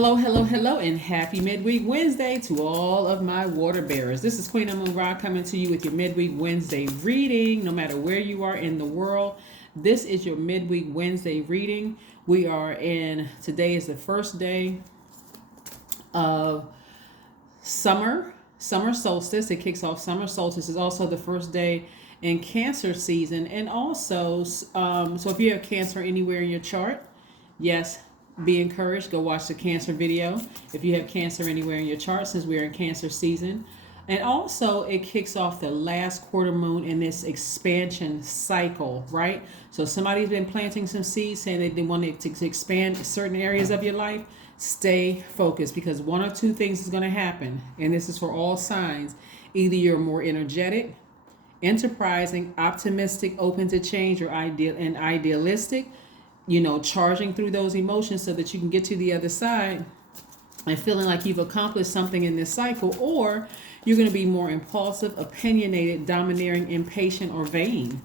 Hello, hello, hello, and happy Midweek Wednesday to all of my water bearers. This is Queen Amun Ra coming to you with your Midweek Wednesday reading. No matter where you are in the world, this is your Midweek Wednesday reading. Today is the first day of summer solstice. It kicks off summer solstice. It's also the first day in Cancer season. And also, so if you have Cancer anywhere in your chart, yes, be encouraged. Go watch the Cancer video if you have Cancer anywhere in your chart, since we're in Cancer season. And also, it kicks off the last quarter moon in this expansion cycle, right? So somebody's been planting some seeds saying that they want to expand certain areas of your life. Stay focused, because one or two things is going to happen. And this is for all signs. Either you're more energetic, enterprising, optimistic, open to change, or idealistic, charging through those emotions so that you can get to the other side and feeling like you've accomplished something in this cycle, or you're going to be more impulsive, opinionated, domineering, impatient, or vain.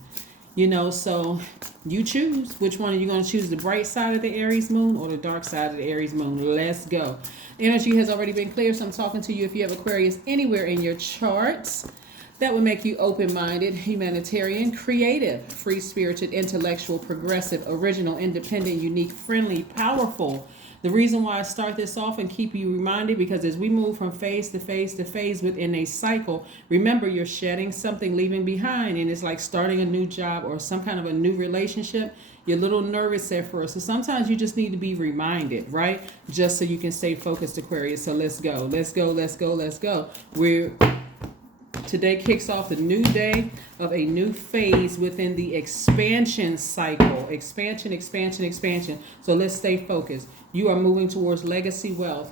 So you choose. Which one are you going to choose? The bright side of the Aries moon or the dark side of the Aries moon? Let's go. Energy has already been clear, so I'm talking to you if you have Aquarius anywhere in your charts. That would make you open-minded, humanitarian, creative, free-spirited, intellectual, progressive, original, independent, unique, friendly, powerful. The reason why I start this off and keep you reminded, because as we move from phase to phase to phase within a cycle, remember you're shedding something, leaving behind, and it's like starting a new job or some kind of a new relationship. You're a little nervous at first, so sometimes you just need to be reminded, right? Just so you can stay focused, Aquarius. So let's go. Today kicks off the new day of a new phase within the expansion cycle. Expansion. So let's stay focused. You are moving towards legacy wealth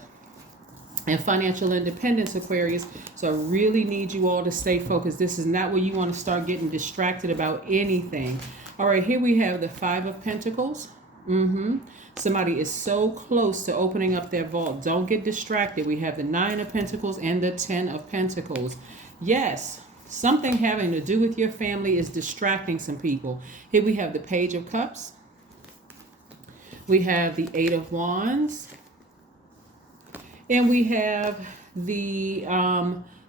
and financial independence, Aquarius. So I really need you all to stay focused. This is not where you want to start getting distracted about anything. All right, here we have the Five of Pentacles. Somebody is so close to opening up their vault. Don't get distracted. We have the Nine of Pentacles and the Ten of Pentacles. Yes, something having to do with your family is distracting some people. Here we have the Page of Cups. We have the Eight of Wands. And we have the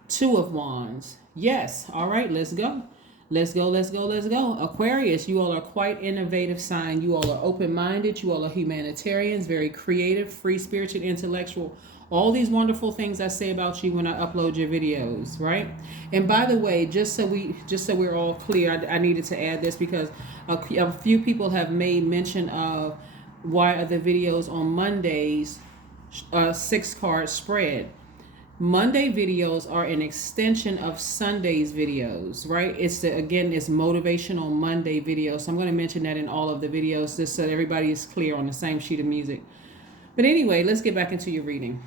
Two of Wands. Yes, all right, let's go. Aquarius, you all are quite innovative sign. You all are open-minded. You all are humanitarians, very creative, free-spirited, intellectual. All these wonderful things I say about you when I upload your videos, right? And by the way, just so we're all clear, I needed to add this because a few people have made mention of why are the videos on Mondays 6-card spread. Monday videos are an extension of Sunday's videos, right? It's motivational Monday videos. So I'm going to mention that in all of the videos just so everybody is clear on the same sheet of music. But anyway, let's get back into your reading.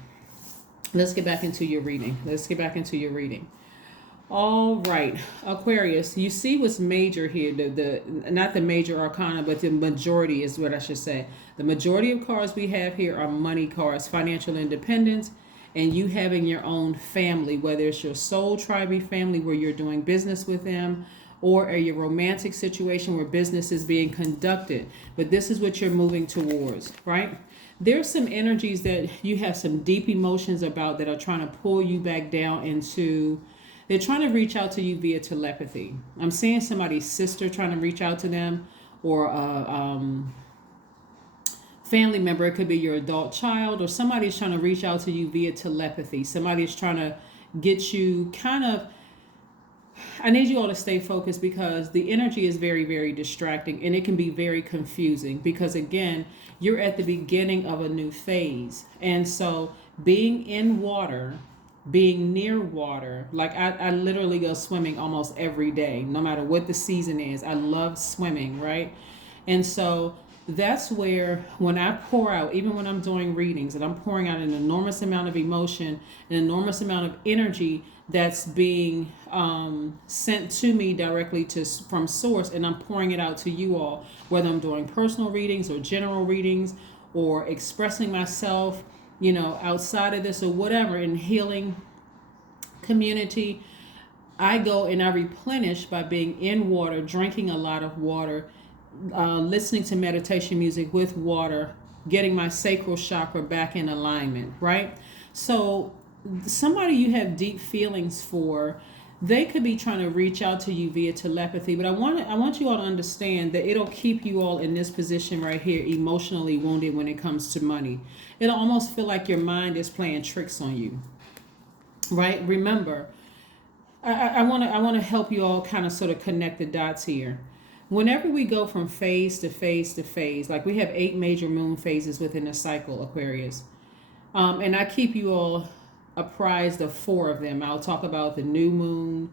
All right, Aquarius, you see what's major here. The not the major arcana, but the majority is what I should say. The majority of cards we have here are money cards, financial independence, and you having your own family, whether it's your soul tribe family where you're doing business with them, or a romantic situation where business is being conducted. But this is what you're moving towards, right? There's some energies that you have some deep emotions about that are trying to pull you back down into. They're trying to reach out to you via telepathy. I'm seeing somebody's sister trying to reach out to them, or a family member. It could be your adult child, or somebody's trying to reach out to you via telepathy. Somebody's trying to get you I need you all to stay focused, because the energy is very, very distracting, and it can be very confusing because, again, you're at the beginning of a new phase. And so being in water, being near water, like I literally go swimming almost every day, no matter what the season is. I love swimming, right? And so that's where when I pour out, even when I'm doing readings and I'm pouring out an enormous amount of emotion, an enormous amount of energy that's being sent to me directly from source, and I'm pouring it out to you all, whether I'm doing personal readings or general readings or expressing myself, outside of this or whatever, in healing community. I go and I replenish by being in water, drinking a lot of water, listening to meditation music with water, getting my sacral chakra back in alignment, right? So somebody you have deep feelings for, they could be trying to reach out to you via telepathy, but I want you all to understand that it'll keep you all in this position right here, emotionally wounded when it comes to money. It'll almost feel like your mind is playing tricks on you, right? Remember, I want to help you all kind of sort of connect the dots here. Whenever we go from phase to phase to phase, like we have 8 major moon phases within a cycle, Aquarius. And I keep you all apprised of 4 of them. I'll talk about the new moon,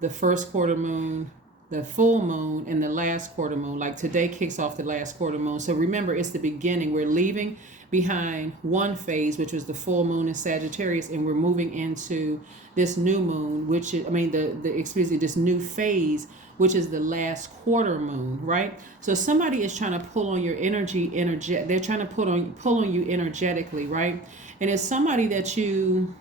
the first quarter moon, the full moon, and the last quarter moon. Like today kicks off the last quarter moon. So remember, it's the beginning. We're leaving behind one phase, which was the full moon in Sagittarius, and we're moving into this new moon, which is, this new phase, which is the last quarter moon, right? So somebody is trying to pull on your they're trying to pull on you energetically, right? And it's somebody that you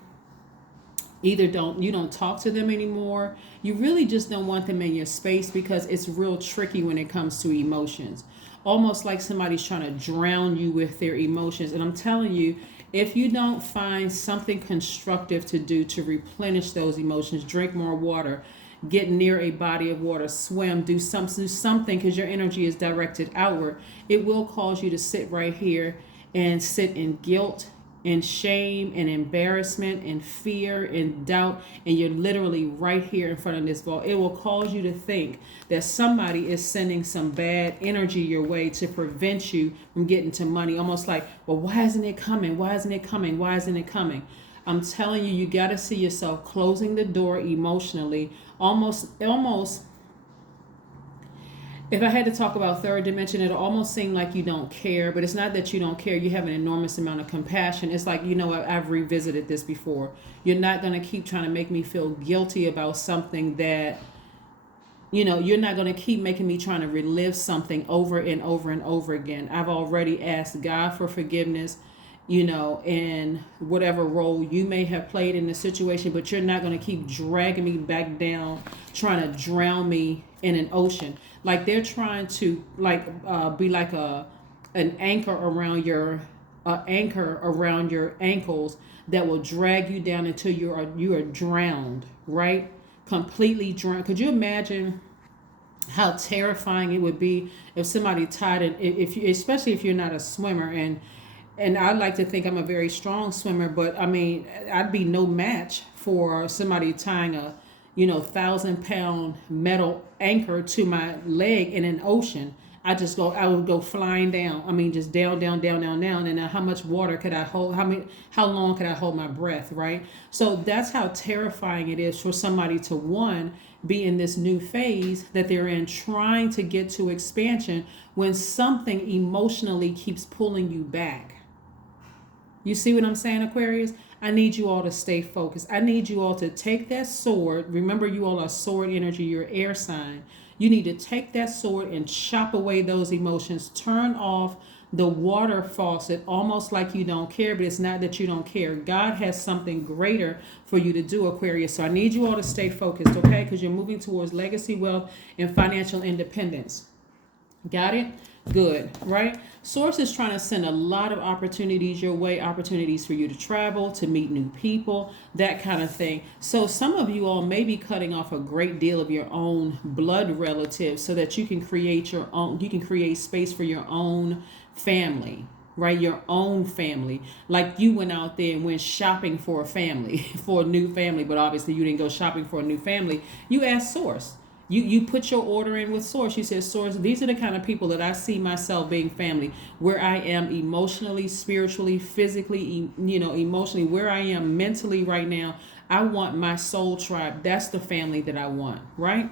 either don't talk to them anymore. You really just don't want them in your space because it's real tricky when it comes to emotions. Almost like somebody's trying to drown you with their emotions. And I'm telling you, if you don't find something constructive to do to replenish those emotions, drink more water, get near a body of water, swim, do something, because your energy is directed outward, it will cause you to sit right here and sit in guilt and shame and embarrassment and fear and doubt, and you're literally right here in front of this wall. It will cause you to think that somebody is sending some bad energy your way to prevent you from getting to money. Almost like, well, why isn't it coming? Why isn't it coming? Why isn't it coming? I'm telling you, you got to see yourself closing the door emotionally. Almost if I had to talk about third dimension, it'll almost seem like you don't care, but it's not that you don't care. You have an enormous amount of compassion. It's like, I've revisited this before. You're not going to keep trying to make me feel guilty about something that, you're not going to keep making me trying to relive something over and over and over again. I've already asked God for forgiveness, in whatever role you may have played in the situation, but you're not going to keep dragging me back down, trying to drown me in an ocean. Like they're trying to be like an anchor around your ankles that will drag you down until you are drowned, right? Completely drowned. Could you imagine how terrifying it would be if somebody tied it, especially if you're not a swimmer, and I like to think I'm a very strong swimmer, but I'd be no match for somebody tying a 1,000-pound metal anchor to my leg in an ocean. I would go flying down. Just down, down, down, down, down. And how much water could I hold? How long could I hold my breath, right? So that's how terrifying it is for somebody to, one, be in this new phase that they're in, trying to get to expansion when something emotionally keeps pulling you back. You see what I'm saying, Aquarius? I need you all to stay focused. I need you all to take that sword. Remember, you all are sword energy, you're air sign. You need to take that sword and chop away those emotions. Turn off the water faucet, almost like you don't care, but it's not that you don't care. God has something greater for you to do, Aquarius. So I need you all to stay focused, okay? Because you're moving towards legacy, wealth, and financial independence. Got it? Good, right? Source is trying to send a lot of opportunities your way, opportunities for you to travel, to meet new people, that kind of thing. So some of you all may be cutting off a great deal of your own blood relatives so that you can create space for your own family, right? Your own family. Like you went out there and went shopping for a family, for a new family, but obviously you didn't go shopping for a new family. You asked Source. You put your order in with Source. You said, Source, these are the kind of people that I see myself being family, where I am emotionally, spiritually, physically, emotionally, where I am mentally right now. I want my soul tribe. That's the family that I want, right?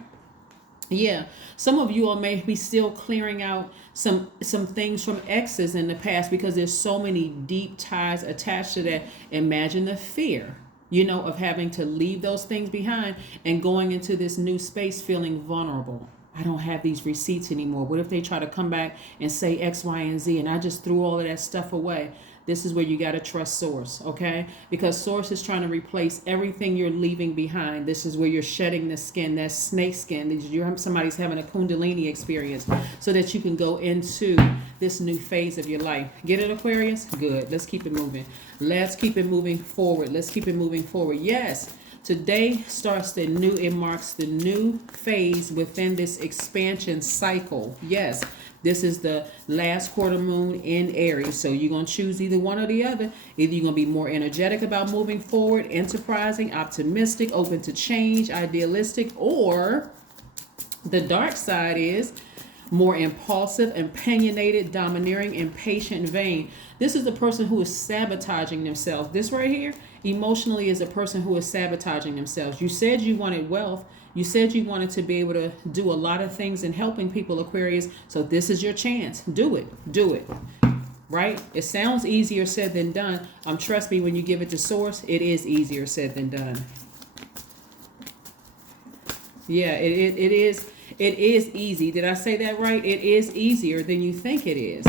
Yeah, some of you all may be still clearing out some things from exes in the past because there's so many deep ties attached to that. Imagine the fear, of having to leave those things behind and going into this new space feeling vulnerable. I don't have these receipts anymore. What if they try to come back and say X, Y, and Z and I just threw all of that stuff away? this is where you got to trust source, okay? Because source is trying to replace everything you're leaving behind. This is where you're shedding the skin, that snake skin. Somebody's having a kundalini experience so that you can go into this new phase of your life. Get it, Aquarius? Good. Let's keep it moving. Let's keep it moving forward. Let's keep it moving forward. Yes. Today starts it marks the new phase within this expansion cycle. Yes, this is the last quarter moon in Aries. So you're going to choose either one or the other. Either you're going to be more energetic about moving forward, enterprising, optimistic, open to change, idealistic, or the dark side is more impulsive, opinionated, domineering, impatient, vain. This is the person who is sabotaging themselves. This right here, emotionally, is a person who is sabotaging themselves. You said you wanted wealth. You said you wanted to be able to do a lot of things in helping people, Aquarius. So this is your chance. Do it. Do it. Right? It sounds easier said than done. Trust me, when you give it to source, it is easier said than done. Yeah, it is. It is easy. Did I say that right? It is easier than you think it is.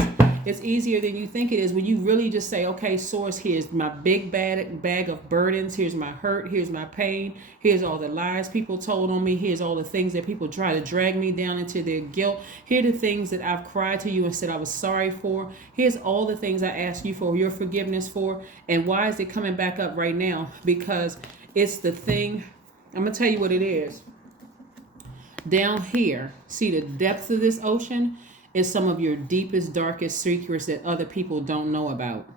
It's easier than you think it is when you really just say, okay, source, here's my big bag of burdens. Here's my hurt. Here's my pain. Here's all the lies people told on me. Here's all the things that people try to drag me down into their guilt. Here are the things that I've cried to you and said I was sorry for. Here's all the things I asked you for your forgiveness for. And why is it coming back up right now? Because it's the thing. I'm going to tell you what it is. Down here, see the depth of this ocean is some of your deepest, darkest secrets that other people don't know about.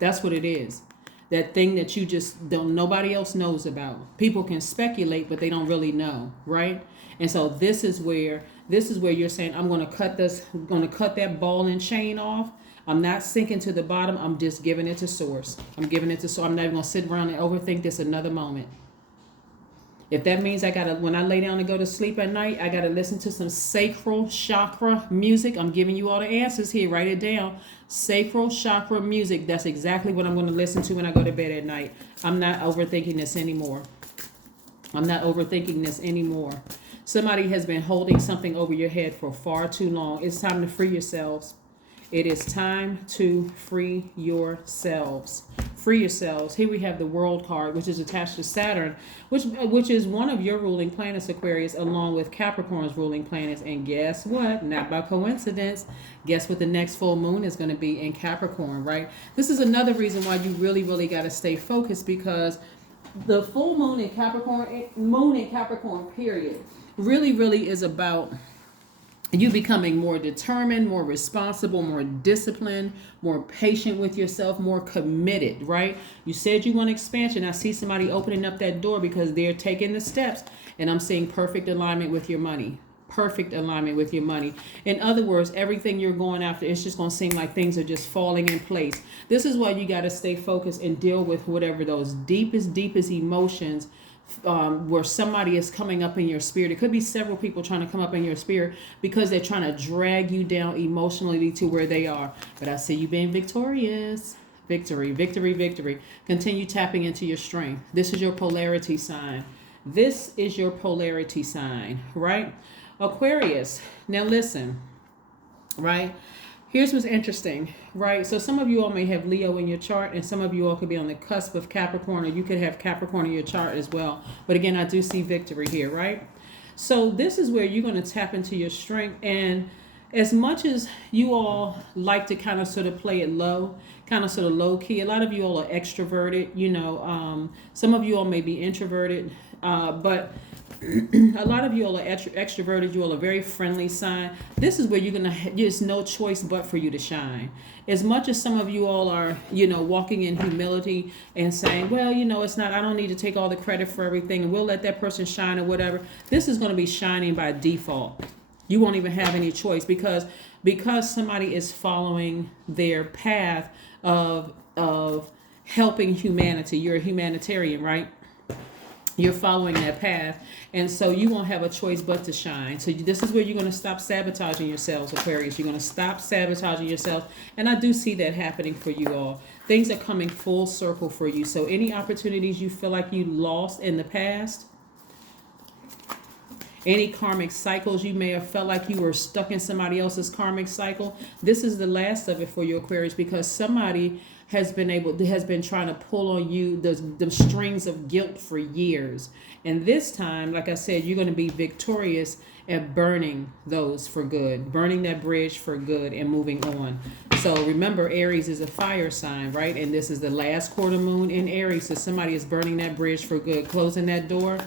That's what it is. That thing that you just don't, nobody else knows about. People can speculate, but they don't really know, right? And so this is where you're saying, I'm going to cut that ball and chain off. I'm not sinking to the bottom. I'm just giving it to source. I'm not even going to sit around and overthink this another moment. If that means when I lay down to go to sleep at night, I got to listen to some sacral chakra music. I'm giving you all the answers here. Write it down. Sacral chakra music. That's exactly what I'm going to listen to when I go to bed at night. I'm not overthinking this anymore. Somebody has been holding something over your head for far too long. It's time to free yourselves. It is time to free yourselves. Free yourselves. Here we have the World card, which is attached to Saturn, which is one of your ruling planets, Aquarius, along with Capricorn's ruling planets. And guess what? Not by coincidence. Guess what the next full moon is going to be in Capricorn, right? This is another reason why you really, really got to stay focused, because the full moon in Capricorn, period, really, really is about you becoming more determined, more responsible, more disciplined, more patient with yourself, more committed, right? You said you want expansion. I see somebody opening up that door because they're taking the steps, and I'm seeing perfect alignment with your money. Perfect alignment with your money. In other words, everything you're going after, it's just going to seem like things are just falling in place. This is why you got to stay focused and deal with whatever those deepest emotions where somebody is coming up in your spirit. It could be several people trying to come up in your spirit because they're trying to drag you down emotionally to where they are. But I see you being victorious. Victory. Continue tapping into your strength. This is your polarity sign. Right? Aquarius. Now listen, right? Here's what's interesting, right? So some of you all may have Leo in your chart, and some of you all could be on the cusp of Capricorn, or you could have Capricorn in your chart as well. But again, I do see victory here, right? So this is where you're going to tap into your strength. And as much as you all like to kind of sort of play it low, kind of sort of low key, a lot of you all are extroverted, some of you all may be introverted, but a lot of you all are extroverted. You all are very friendly sign. This is where there's no choice but for you to shine. As much as some of you all are, walking in humility and saying, well, it's not, I don't need to take all the credit for everything, and we'll let that person shine or whatever. This is going to be shining by default. You won't even have any choice because somebody is following their path of helping humanity. You're a humanitarian, right? You're following that path, and so you won't have a choice but to shine. So this is where you're going to stop sabotaging yourselves, Aquarius. You're going to stop sabotaging yourself, and I do see that happening for you all. Things are coming full circle for you. So any opportunities you feel like you lost in the past, any karmic cycles you may have felt like you were stuck in somebody else's karmic cycle, this is the last of it for you, Aquarius, because somebody has been trying to pull on you the strings of guilt for years. And this time, like I said, you're going to be victorious at burning those for good, burning that bridge for good and moving on. So remember, Aries is a fire sign, right? And this is the last quarter moon in Aries. So somebody is burning that bridge for good, closing that door,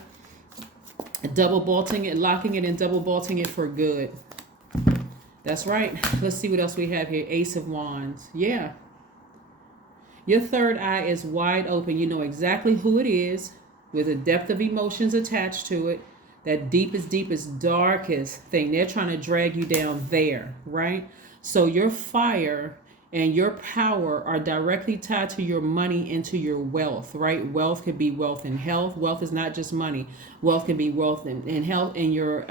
double bolting it, locking it and double bolting it for good. That's right. Let's see what else we have here. Ace of Wands. Yeah. Your third eye is wide open. You know exactly who it is with a depth of emotions attached to it. That deepest, darkest thing. They're trying to drag you down there, right? So your fire and your power are directly tied to your money and to your wealth, right? Wealth could be wealth and health. Wealth is not just money. Wealth can be wealth and health and your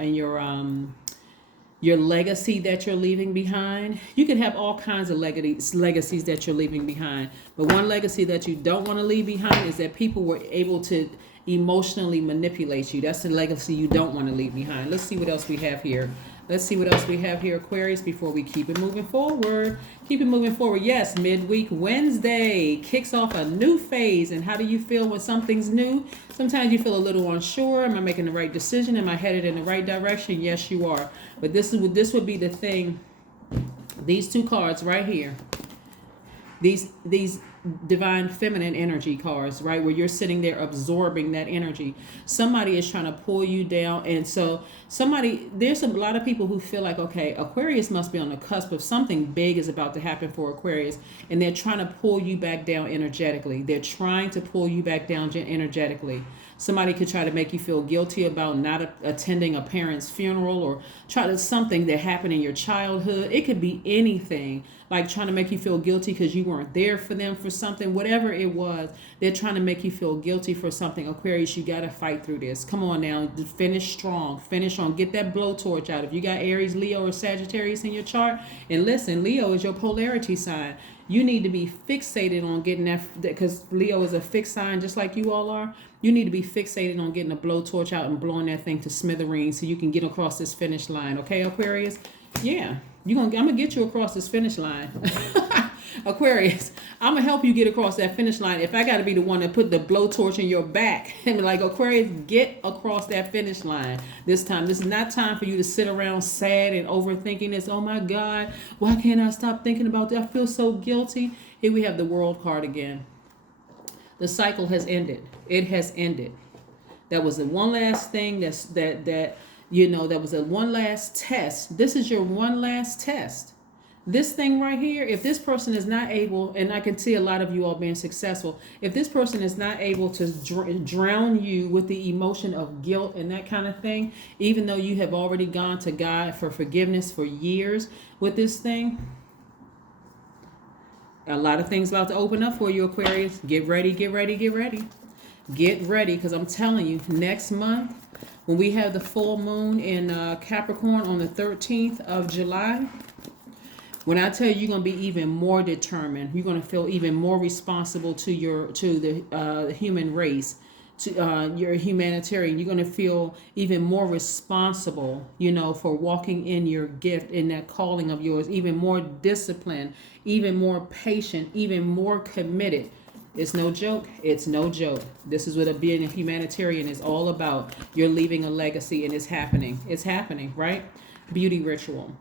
legacy that you're leaving behind. You can have all kinds of legacies that you're leaving behind. But one legacy that you don't want to leave behind is that people were able to emotionally manipulate you. That's the legacy you don't want to leave behind. Let's see what else we have here. Let's see what else we have here, Aquarius, before we keep it moving forward. Keep it moving forward. Yes, midweek Wednesday kicks off a new phase. And how do you feel when something's new? Sometimes you feel a little unsure. Am I making the right decision? Am I headed in the right direction? Yes, you are. But this would be the thing. These two cards right here. These divine feminine energy cards, right, where you're sitting there absorbing that energy. Somebody is trying to pull you down. And so there's a lot of people who feel like, okay, Aquarius must be on the cusp of something big is about to happen for Aquarius, and they're trying to pull you back down energetically. They're trying to pull you back down energetically. Somebody could try to make you feel guilty about not attending a parent's funeral, or try to something that happened in your childhood. It could be anything, like trying to make you feel guilty because you weren't there for them for something, whatever it was. They're trying to make you feel guilty for something. Aquarius, you got to fight through this. Come on now, finish strong, finish on, get that blowtorch out. If you got Aries, Leo, or Sagittarius in your chart, and listen, Leo is your polarity sign. You need to be fixated on getting that, because Leo is a fixed sign just like you all are. You need to be fixated on getting a blowtorch out and blowing that thing to smithereens so you can get across this finish line. Okay, Aquarius? Yeah. I'm going to get you across this finish line. Aquarius, I'm going to help you get across that finish line. If I got to be the one that put the blowtorch in your back and be like, Aquarius, get across that finish line this time. This is not time for you to sit around sad and overthinking this. Oh my God, why can't I stop thinking about that? I feel so guilty. Here we have the World card again. The cycle has ended. It has ended. That was the one last thing that was a one last test. This is your one last test. This thing right here, if this person is not able, and I can see a lot of you all being successful, if this person is not able to drown you with the emotion of guilt and that kind of thing, even though you have already gone to God for forgiveness for years with this thing, a lot of things about to open up for you, Aquarius. Get ready, get ready, get ready. Get ready, because I'm telling you, next month, when we have the full moon in Capricorn on the 13th of July, when I tell you you're going to be even more determined, you're going to feel even more responsible to the human race, to your humanitarian. You're going to feel even more responsible, for walking in your gift, in that calling of yours, even more disciplined, even more patient, even more committed. It's no joke. It's no joke. This is what being a humanitarian is all about. You're leaving a legacy, and it's happening. It's happening, right? Beauty ritual.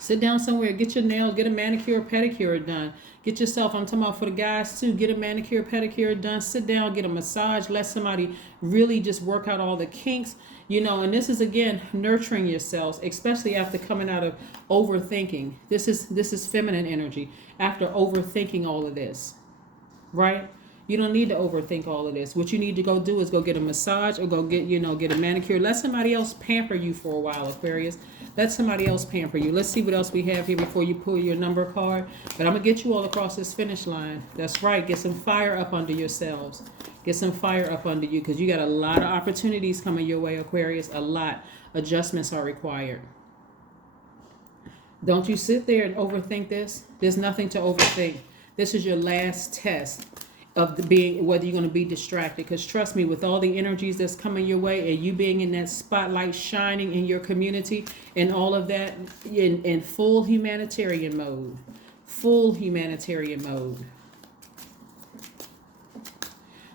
Sit down somewhere, get your nails, get a manicure, pedicure done. Get yourself, I'm talking about for the guys too, get a manicure, pedicure done. Sit down, get a massage, let somebody really just work out all the kinks, and this is, again, nurturing yourselves, especially after coming out of overthinking. This is feminine energy after overthinking all of this, right? You don't need to overthink all of this. What you need to go do is go get a massage, or go get a manicure. Let somebody else pamper you for a while, Aquarius. Let somebody else pamper you. Let's see what else we have here before you pull your number card. But I'm going to get you all across this finish line. That's right. Get some fire up under yourselves. Get some fire up under you, because you got a lot of opportunities coming your way, Aquarius. A lot. Adjustments are required. Don't you sit there and overthink this. There's nothing to overthink. This is your last test of whether you're going to be distracted, because trust me, with all the energies that's coming your way, and you being in that spotlight shining in your community and all of that, in full humanitarian mode, full humanitarian mode.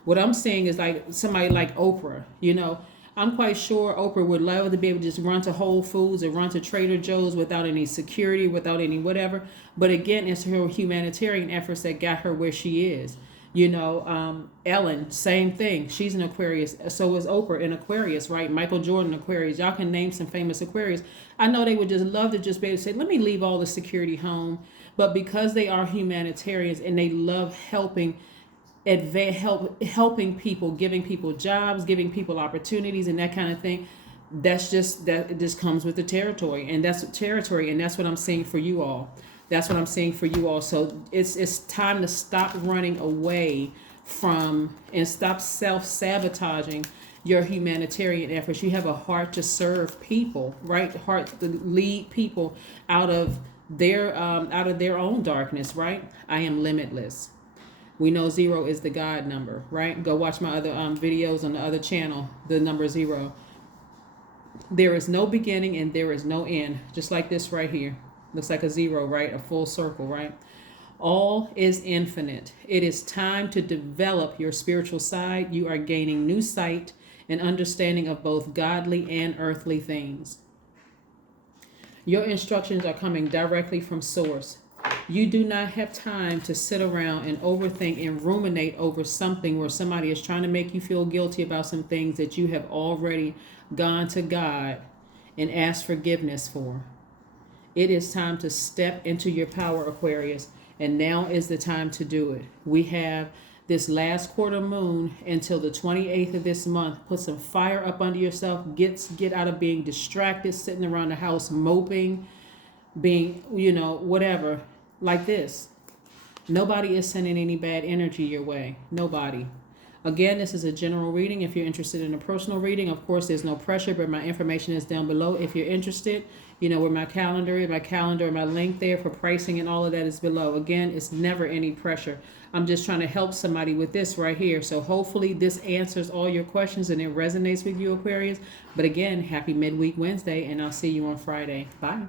What I'm saying is like somebody like Oprah, you know, I'm quite sure Oprah would love to be able to just run to Whole Foods or run to Trader Joe's without any security, without any whatever. But again, it's her humanitarian efforts that got her where she is. You know, Ellen, same thing. She's an Aquarius. So is Oprah an Aquarius, right? Michael Jordan, Aquarius. Y'all can name some famous Aquarius. I know they would just love to just be able to say, let me leave all the security home. But because they are humanitarians and they love helping helping people, giving people jobs, giving people opportunities and that kind of thing, that's just that it just comes with the territory. And that's what I'm saying for you all. That's what I'm saying for you all. So it's time to stop running away from and stop self-sabotaging your humanitarian efforts. You have a heart to serve people, right? Heart to lead people out of their own darkness, right? I am limitless. We know 0 is the God number, right? Go watch my other videos on the other channel, the number 0. There is no beginning and there is no end. Just like this right here. Looks like a 0, right? A full circle, right? All is infinite. It is time to develop your spiritual side. You are gaining new sight and understanding of both godly and earthly things. Your instructions are coming directly from source. You do not have time to sit around and overthink and ruminate over something where somebody is trying to make you feel guilty about some things that you have already gone to God and asked forgiveness for. It is time to step into your power, Aquarius, and now is the time to do it. We have this last quarter moon until the 28th of this month. Put some fire up under yourself. Get out of being distracted, sitting around the house moping, being, whatever. Like this. Nobody is sending any bad energy your way. Nobody. Again, this is a general reading. If you're interested in a personal reading, of course, there's no pressure, but my information is down below. If you're interested, where my calendar, my link there for pricing and all of that is below. Again, it's never any pressure. I'm just trying to help somebody with this right here. So hopefully this answers all your questions and it resonates with you, Aquarius. But again, happy midweek Wednesday, and I'll see you on Friday. Bye.